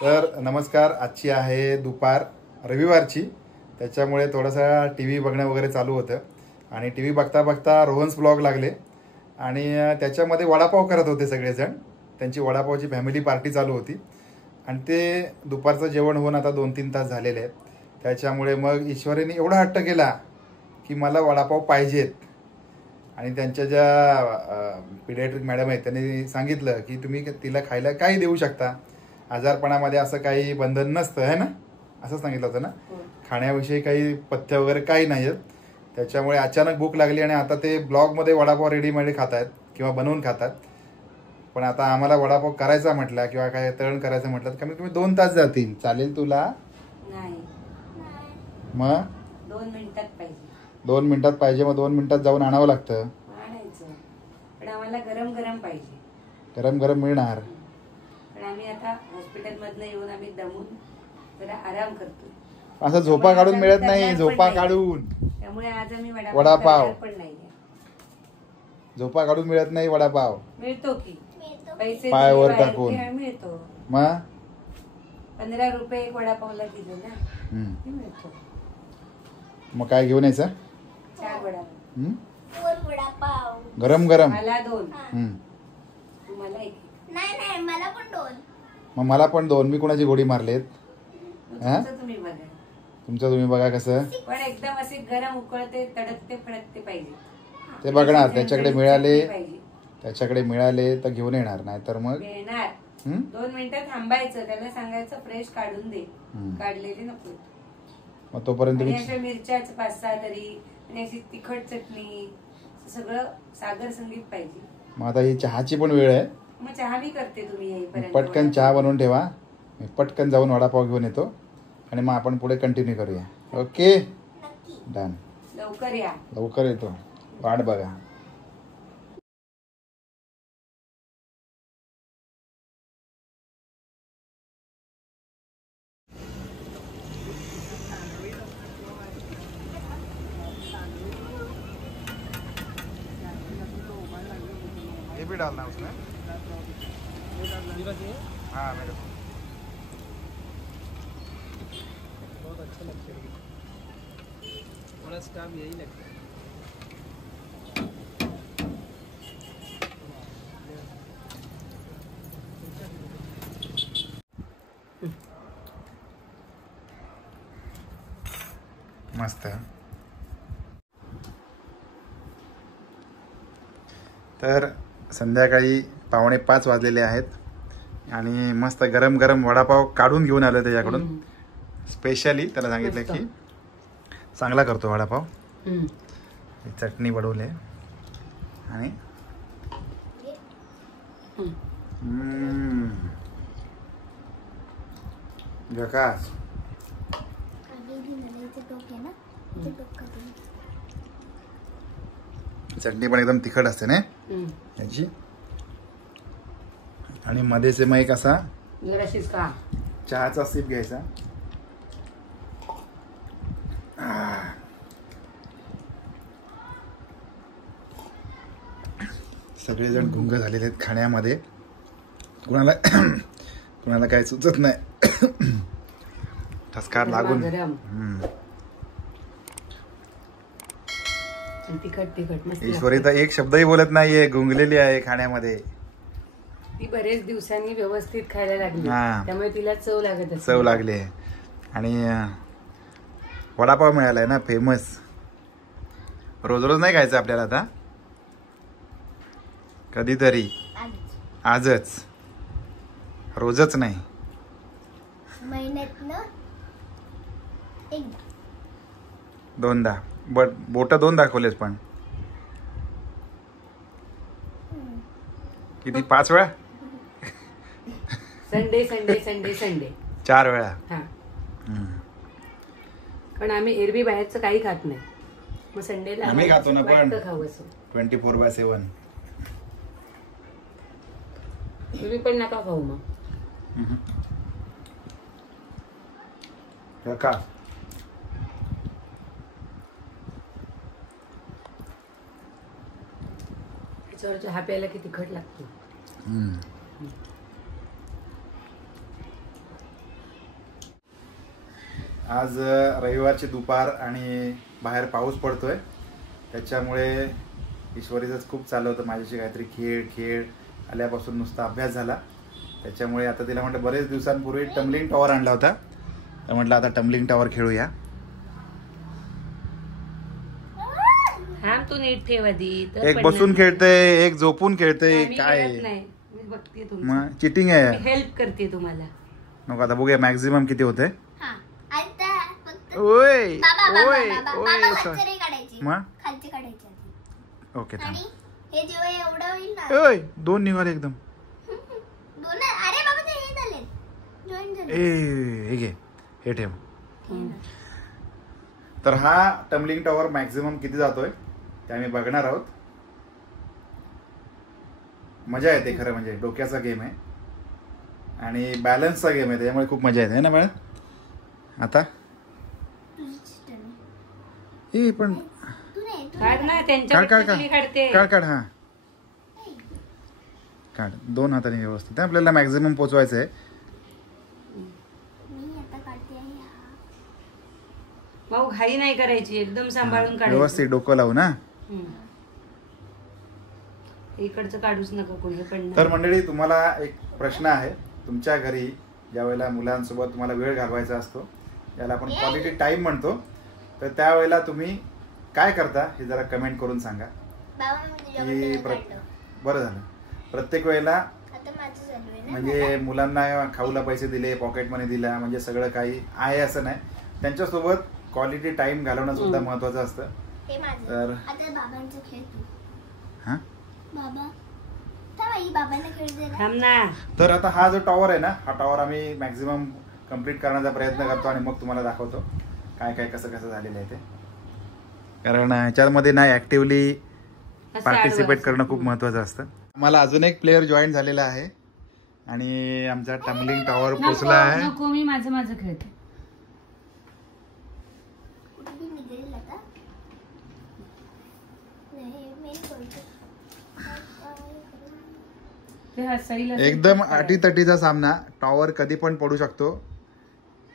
तर नमस्कार. आजची आहे दुपार रविवारची, त्याच्यामुळे थोडासा टी व्ही बघणं वगैरे चालू होतं आणि टी व्ही बघता बघता रोहन्स ब्लॉग लागले आणि त्याच्यामध्ये वडापाव करत होते सगळेजण. त्यांची वडापावची फॅमिली पार्टी चालू होती आणि ते दुपारचं जेवण होऊन आता 2-3 तास झालेले आहेत. त्याच्यामुळे मग ईश्वरीने एवढा हट्ट केला की मला वडापाव पाहिजेत आणि त्यांच्या ज्या पिडियाट्रिक मॅडम आहेत त्यांनी सांगितलं की तुम्ही तिला खायला काही देऊ शकता, आजारपणामध्ये असं काही बंधन नसतं आहे ना, असं सांगितलं होतं ना. खाण्याविषयी काही पथ्य वगैरे काही नाही आहेत. त्याच्यामुळे अचानक भूक लागली आणि आता ते ब्लॉगमध्ये वडापाव रेडीमेड खात आहेत किंवा बनवून खातात. पण आता आम्हाला वडापाव करायचा म्हटला किंवा काय तळण करायचं म्हटलं तर कमीत कमी 2 तास जातील. चालेल तुला? नाही, मग 2 मिनिटात पाहिजे. 2 मिनिटात पाहिजे. मग 2 मिनिटात जाऊन आणावं लागतं. आणायचं, पण आम्हाला गरम गरम पाहिजे. गरम गरम मिळणार. पण आम्ही आता हॉस्पिटलमधनं येऊन आम्ही दमून जरा आराम करतो. असं झोपा काढून मिळत नाही, झोपा काढून. त्यामुळे आज आम्ही वडापाव पण नाही. झोपा काढून मिळत नाही. वडापाव मिळतो की पैसे पायावर टाकून मिळतो. मग 15 रुपये एक वडापावला दिले ना, मिळतो. मग काय घेऊन यायचं? 4 वडापाव. 2 वडापाव गरम गरम. मला 2. तुम्हाला 1. नाही मला पण 2. मग मला पण 2. मी कोणाची गोडी मारलेत? तुम्ही बघा, तुमचं तुम्ही बघा. कसं पण एकदम असे गरम उकळते, तडकते फडकते पाहिजे. ते बघणार. त्याच्याकडे मिळाले तर घेऊन येणार, नाही तर मग येणार. 2 मिनिटं थांबायचं, त्याला सांगायचं फ्रेश काढून दे, काढलेली नको. मग तोपर्यंत मिरच्याच 5-6 तरी आणि अशी तिखट चटणी, सगळं सागर संगीत पाहिजे. मग आता ही चहाची पण वेळ आहे. मग चहा मी करते, तुम्ही येईपर्यंत पटकन चहा बनवून ठेवा. मी पटकन जाऊन वडापाव घेऊन येतो आणि मग आपण पुढे कंटिन्यू करूया. Okay, done. लवकर या. लवकर येतो, वाट बघा. ये भी डालना उसमें. हाँ मेरे को बहुत अच्छा लगता है, थोड़ा स्टाफ यही लगता है. मस्त. तर संध्याकाळी 4:45 वाजलेले आहेत आणि मस्त गरम गरम वडापाव काढून घेऊन आलं त्याच्याकडून. स्पेशली त्याला सांगितलं की चांगला करतो वडापाव. चटणी बनवली आणि जकास. चटणी पण एकदम तिखट असते ना याची. आणि मध्येच मग एक असा चहाचा सिप घ्यायचा. सगळेजण गुंग झालेले आहेत खाण्यामध्ये. कुणाला काही सुचत नाही. ठसकार लागून. ईश्वरी तर एक शब्दही बोलत नाहीये, गुंगलेली आहे खाण्यामध्ये. ती बरेच दिवसांनी व्यवस्थित खायला लागली, त्यामुळे तिला चव लागली. आणि वडापाव मिळालाय ना फेमस. रोज रोज नाही खायचं आपल्याला, आता कधीतरी, आजच, रोजच नाही. महिन्यातनं 2दा. बोट 2 दाखवलेस पण किती? 5 वेळा. संडे संडे संडे संडे 4 वेळा. पण आम्ही एरवी बाहेरचं काही खात नाही. मग संडेला आम्ही खातो ना, पण खाऊ असं 24/7. तुम्ही पण नका खाऊ मग. का त्याच्यावर चहा प्यायला किती तिखट लागतो. आज रविवारची दुपार आणि बाहेर पाऊस पडतोय, त्याच्यामुळे ईश्वरीचंच खूप चाललं होतं माझ्याशी काहीतरी खेळ आल्यापासून नुसता अभ्यास झाला. त्याच्यामुळे आता तिला म्हटलं बरेच दिवसांपूर्वी टम्बलिंग टॉवर आणला होता, तर म्हटलं आता टम्बलिंग टॉवर खेळूया. तू नीट ठेव आधी. एक बसून खेळते, एक झोपून खेळते. काय बघते मग चिटिंग आहे. हेल्प करते तुम्हाला. नको आता बघूया मॅक्झिमम किती होते. ओके दोन निघाले एकदम. हे घे, हे ठेव. तर हा टम्बलिंग टॉवर मॅक्झिमम किती जातोय ते आम्ही बघणार आहोत. मजा येते खरं म्हणजे, डोक्याचा गेम आहे आणि बॅलन्सचा गेम आहे, त्याच्यामुळे खूप मजा येते ना मॅडम. आता पण काढ हा काढ, दोन हाताने व्यवस्थित. आपल्याला मॅक्झिमम पोचवायचं आहे. भाऊ घाई नाही करायची, एकदम सांभाळून काढ, व्यवस्थित डोकं लावू ना. इकडचं काढूच नका कोणी पण. तर मंडळी, तुम्हाला एक प्रश्न आहे. तुमच्या घरी ज्या वेळेला मुलांसोबत तुम्हाला वेळ घालवायचा असतो, याला आपण क्वालिटी टाइम म्हणतो, तर त्यावेळेला तुम्ही काय करता हे जरा कमेंट करून सांगा. बरं झालं. प्रत्येक वेळेला म्हणजे मुलांना खाऊला पैसे दिले, पॉकेट मनी दिला म्हणजे सगळं काही आहे असं नाही. त्यांच्यासोबत क्वालिटी टाइम घालवणं सुद्धा महत्वाचं असतं. तर तर आता हा जो टॉवर आहे ना, हा टॉवर आम्ही मॅक्झिमम कम्प्लीट करण्याचा प्रयत्न करतो आणि मग तुम्हाला दाखवतो काय काय कसं कसं झालेलं आहे ते. कारण ह्याच्यामध्ये ना ऍक्टिव्हली पार्टिसिपेट करणं खूप महत्वाचं असतं. मला अजून एक प्लेअर जॉईन झालेला आहे आणि आमचा टम्बलिंग टॉवर पोचला आहे. मी माझं खेळते. एकदम अटीतटीचा सामना. टॉवर कधी पण पडू शकतो,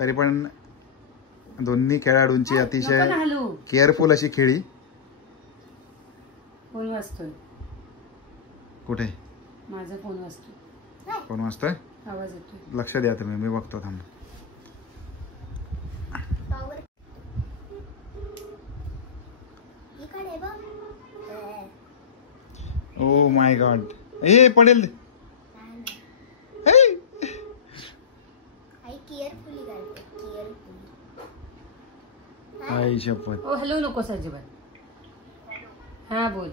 तरी पण दोन्ही खेळाडूंची अतिशय केअरफुल अशी खेळी. फोन वाजतोय. कुठे? माझा फोन वाजतोय. फोन वाजतोय, आवाज येतोय. लक्ष द्या तुम्ही, मी बघतो थांब. ओ माय गॉड, ए पडेल. आई शपथ. ओ हॅलो नको अजिबात. हा बोल.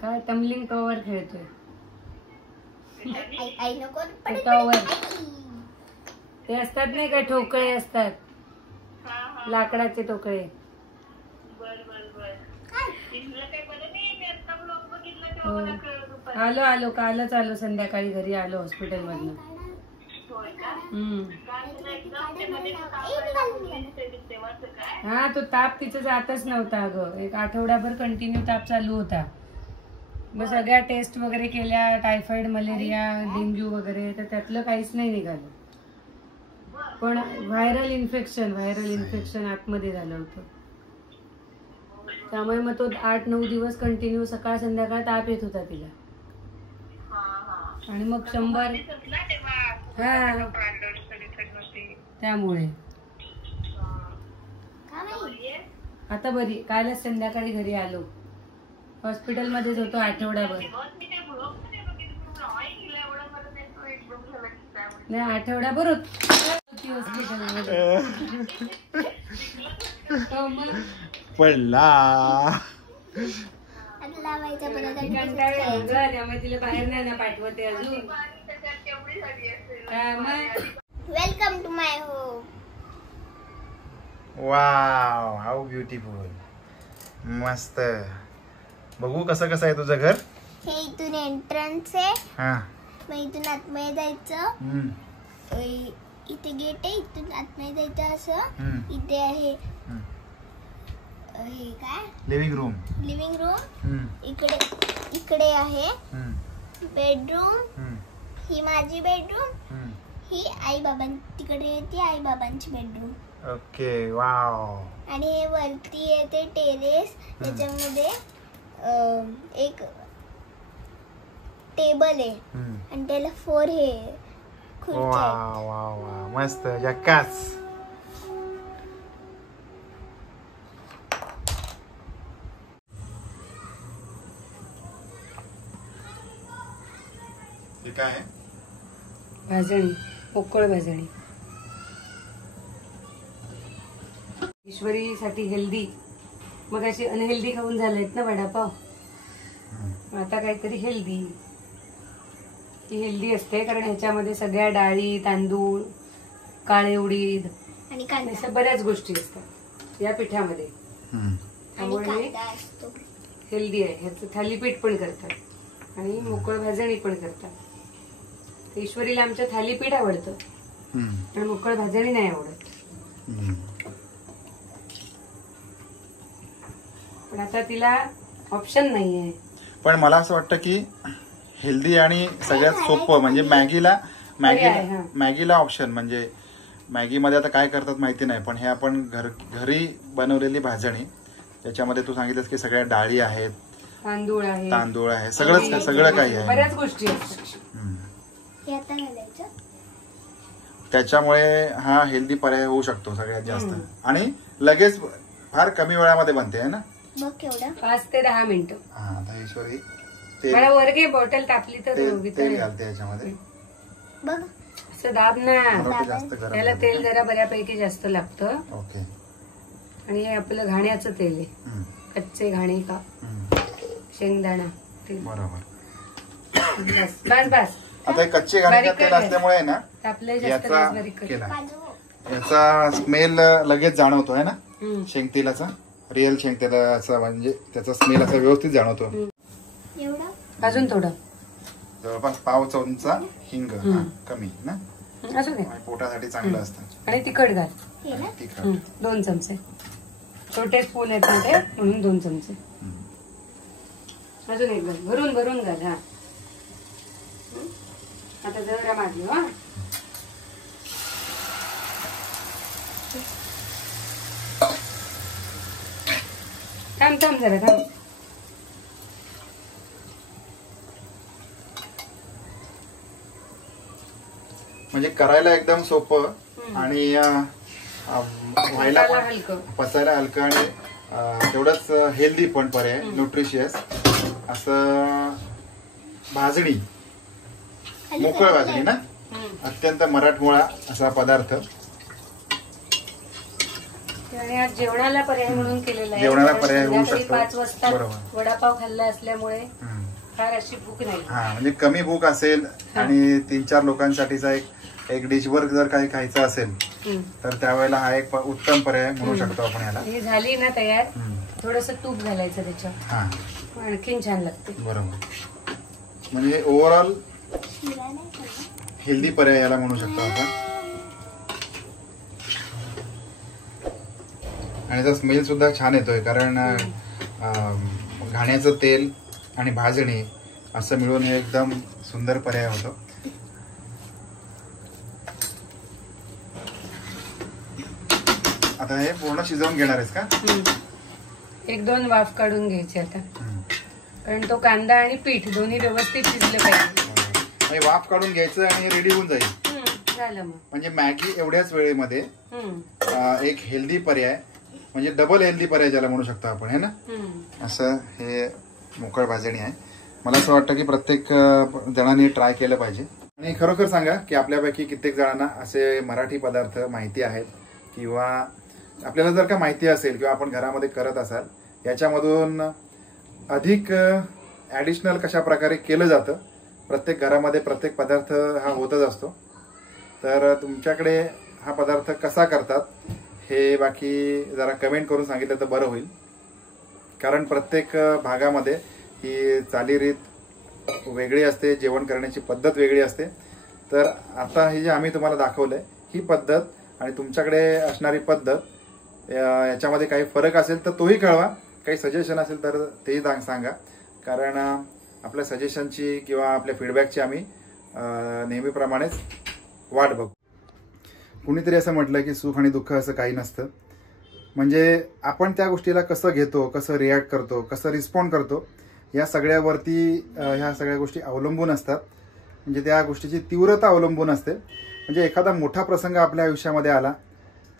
काय टम्बलिंग टॉवर खेळतोय. टॉवर ते असतात नाही का, ठोकळे असतात, लाकडाचे ठोकळे. आलो कालच आलो, संध्याकाळी घरी आलो हॉस्पिटल मधून. हा तो ताप तिचं जातच नव्हता अगं. एक आठवडाभर कंटिन्यू ताप चालू होता. मग सगळ्या टेस्ट वगैरे केल्या, टायफॉइड, मलेरिया, डेंग्यू वगैरे, तर त्यातलं काहीच नाही निघालं. पण व्हायरल इन्फेक्शन आतमध्ये झालं होतं. त्यामुळे मग तो 8-9 दिवस कंटिन्यू सकाळ संध्याकाळ ताप येत होता तिला. आणि मग 100 हा त्यामुळे आता बरी. कालच संध्याकाळी घरी आलो. हॉस्पिटल मध्येच होतो आठवडाभर. नाही आठवडाभर होती हॉस्पिटल मध्ये. पडला तिला बाहेर नाही ना पाठवते अजून. Welcome to my home. Wow, how beautiful. मस्त. बघू कसं कसं आहे तुझं घर. हे इथून एंट्रन्स आहे. हा, मग इथून आतमध्ये जायचं. इथे गेट आहे, इथून आतमध्ये जायचं असं. इथे आहे हे काय, लिव्हिंग रूम. इकडे आहे बेडरूम. ही माझी बेडरूम, ही आई बाबां तिकडे ती आई बाबांची बेडरूम. Okay wow. आणि हे वरती आहे ते टेरेस. त्याच्यामध्ये एक टेबल आहे आणि त्याला 4 हे खुर्च्या आहेत. वा वा वा मस्त जक्कास. हे काय आहे? भाजणी, पोकळ भाजणी. ईश्वरीसाठी हेल्दी. मग अशी अनहेल्दी खाऊन झालेत ना वडापाव. आता काहीतरी हेल्दी. ती हेल्दी असते कारण ह्याच्यामध्ये सगळ्या डाळी, तांदूळ, काळे उडीद आणि कांदा अशा बऱ्याच गोष्टी असतात या पिठामध्ये. आणि त्यामुळे कांदा असतो. हेल्दी आहे. ह्याचं थालीपीठ पण करतात आणि मोकळ भाजणी पण करतात. ईश्वरीला आमच्या थालीपीठ आवडतं आणि मोकळ भाजणी नाही आवडत. पण आता तिला ऑप्शन नाहीये. पण मला असं वाटतं की हेल्दी आणि सगळ्यात सोपं म्हणजे मॅगीला ऑप्शन म्हणजे मॅगीमध्ये आता काय करतात माहिती नाही, पण हे आपण घरी बनवलेली भाजणी. त्याच्यामध्ये तू सांगितलंस की सगळ्या डाळी आहेत, तांदूळ आहे, सगळं काही आहे, बऱ्याच गोष्टी असतात. हे आता घालायचं. त्याच्यामुळे हा हेल्दी पर्याय होऊ शकतो सगळ्यात जास्त आणि लगेच फार कमी वेळामध्ये बनते आहे ना. बघ केवढं. 5 ते 10 मिनिटं. हा आता ईश्वरी मला वर घे बॉटल तापली तर तेल घालते याच्यामध्ये. बघ असं दाब ना. जास्त गरम त्याला तेल जरा बऱ्यापैकी जास्त लागतं. ओके. आणि हे आपलं घाण्याचं तेल आहे. कच्चे घाणे का शेंगदाणा तेल. बरोबर. बस बस. आता कच्चे घाण्याचं तेल असल्यामुळे ना तापले जास्त बारीक कर. याचा स्मेल लगेच जाणवतो आहे ना शेंगतेलाचा. रिअल शेंगतेलाचा म्हणजे त्याचा स्मेल असा व्यवस्थित जाणवतो. एवढं अजून थोडं जवळपास पाव चमचा हिंग कमी ना. अजून पोटासाठी चांगलं असतं. आणि तिखट घाल. तिखट 2 चमचे. छोटे स्पून आहेत मध्ये म्हणून 2 चमचे. अजून एक घाल. भरून घाल. हा आता जरा मागली. हा थांब जरा थांब. म्हणजे करायला एकदम सोपं आणि व्हायला हलकं, पचायला हलकं आणि तेवढंच हेल्दी पण पर्याय न्यूट्रिशियस असं भाजणी. मोकळ भाजणी ना. अत्यंत मराठमोळा असा पदार्थ. आणि आज जेवणाला पर्याय म्हणून केलेला आहे. जेवणाला पर्याय होऊ शकतो. 5 वाजता वडापाव खाल्ला असल्यामुळे फार अशी भूक नाही. हा म्हणजे कमी भूक असेल आणि 3-4 लोकांसाठीचा एक डिशवर जर काही खायचं असेल तर त्यावेळेला हा एक उत्तम पर्याय म्हणू शकतो आपण याला. ही झाली ना तयार. थोडस तूप घालायचं त्याच्यात. हा आणखीन छान लागते. बरोबर. म्हणजे ओव्हरऑल हेल्दी पर्याय याला म्हणू शकतो आपण. आणि त्याचा स्मेल सुद्धा छान येतोय कारण घाण्याचं तेल आणि भाजणी असं मिळून हे एकदम सुंदर पर्याय होतो. आता हे पूर्ण शिजवून घेणार आहेस का? 1-2 वाफ काढून घ्यायची आता. कारण तो कांदा आणि पीठ दोन्ही व्यवस्थित शिजलं पाहिजे. वाफ काढून घ्यायचं आणि रेडी होऊन जाईल. झालं मग. म्हणजे मॅगी एवढ्याच वेळेमध्ये एक हेल्दी पर्याय म्हणजे डबल हेल्दी पर्याय ज्याला म्हणू शकतो आपण है ना. असं हे मोकळ भाजणी आहे. मला असं वाटतं की प्रत्येक जणांनी ट्राय केलं पाहिजे. आणि खरोखर सांगा की आपल्यापैकी कित्येक जणांना असे मराठी पदार्थ माहिती आहेत किंवा आपल्याला जर का माहिती असेल किंवा आपण घरामध्ये करत असाल याच्यामधून अधिक ऍडिशनल कशा प्रकारे केलं जातं. प्रत्येक घरामध्ये प्रत्येक पदार्थ हा होतच असतो. तर तुमच्याकडे हा पदार्थ कसा करतात हे बाकी जरा कमेंट करून सांगितलं तर बरं होईल. कारण प्रत्येक भागामध्ये ही चालीरीत वेगळी असते, जेवण करण्याची पद्धत वेगळी असते. तर आता हे जे आम्ही तुम्हाला दाखवलंय ही पद्धत आणि तुमच्याकडे असणारी पद्धत याच्यामध्ये काही फरक असेल तर तोही कळवा. काही सजेशन असेल तर तेही सांगा. कारण आपल्या सजेशनची किंवा आपल्या फीडबॅकची आम्ही नेहमीप्रमाणेच वाट बघू. कुणीतरी असं म्हटलं की सुख आणि दुःख असं काही नसतं. म्हणजे आपण त्या गोष्टीला कसं घेतो, कसं रिॲक्ट करतो, कसं रिस्पॉन्ड करतो, या सगळ्यावरती ह्या सगळ्या गोष्टी अवलंबून असतात. म्हणजे त्या गोष्टीची तीव्रता अवलंबून असते. म्हणजे एखादा मोठा प्रसंग आपल्या आयुष्यामध्ये आला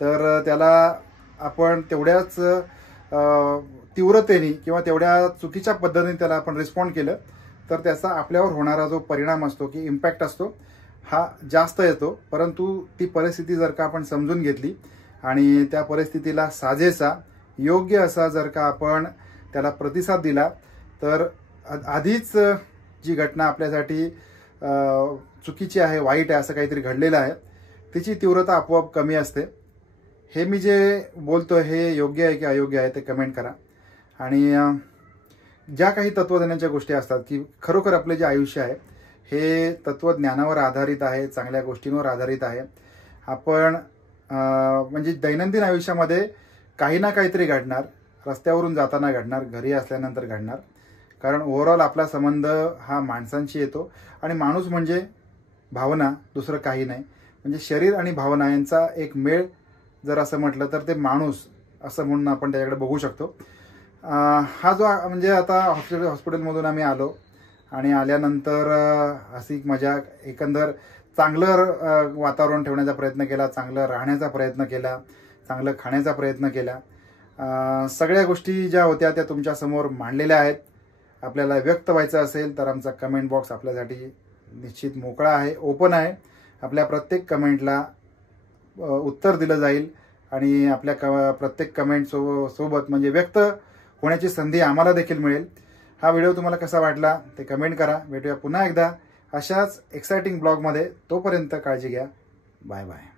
तर त्याला आपण तेवढ्याच तीव्रतेने किंवा तेवढ्या चुकीच्या पद्धतीने त्याला आपण रिस्पॉन्ड केलं तर त्याचा आपल्यावर होणारा जो परिणाम असतो की इम्पॅक्ट असतो हा जास्त येतो. परंतु ती परिस्थिती जर का आपण समजून घेतली आणि त्या परिस्थितीला साजेसा योग्य असा जर का आपण त्याला प्रतिसाद दिला तर आधीच जी घटना आपल्यासाठी चुकीची आहे, वाईट आहे, असं काहीतरी घडलेलं आहे, तिची तीव्रता आपोआप कमी असते. हे मी जे बोलतो हे योग्य आहे की अयोग्य आहे ते कमेंट करा. आणि ज्या काही तत्वज्ञानाच्या गोष्टी असतात की खरोखर आपले जे आयुष्य आहे हे तत्वज्ञानावर आधारित आहे, चांगल्या गोष्टींवर आधारित आहे. आपण म्हणजे दैनंदिन आयुष्यामध्ये काही ना काहीतरी घडणार, रस्त्यावरून जाताना घडणार, घरी असल्यानंतर घडणार. कारण ओव्हरऑल आपला संबंध हा माणसांशी येतो आणि माणूस म्हणजे भावना, दुसरं काही नाही. म्हणजे शरीर आणि भावना यांचा एक मेळ जर असं म्हटलं तर ते माणूस असं म्हणून आपण त्याच्याकडे बघू शकतो. हा जो म्हणजे आता हॉस्पिटलमधून आम्ही आलो आणि आल्यानंतर हसी मजाक एकंदर चांगलं वातावरण ठेवण्याचा प्रयत्न केला, चांगलं राहण्याचा प्रयत्न केला, चांगलं खाण्याचा प्रयत्न केला. सगळ्या गोष्टी ज्या होत्या त्या तुमच्यासमोर मांडलेल्या आहेत. आपल्याला व्यक्त व्हायचं असेल तर आमचा कमेंट बॉक्स आपल्यासाठी निश्चित मोकळा आहे, ओपन आहे. आपल्या प्रत्येक कमेंटला उत्तर दिलं जाईल आणि आपल्या प्रत्येक कमेंट सोबत म्हणजे व्यक्त होण्याची संधी आम्हाला देखील मिळेल. हा व्हिडिओ तुम्हाला कसा वाटला ते कमेंट करा. भेटूया पुन्हा एकदा अशाच एक्साइटिंग ब्लॉगमध्ये. तोपर्यंत काळजी घ्या. Bye bye.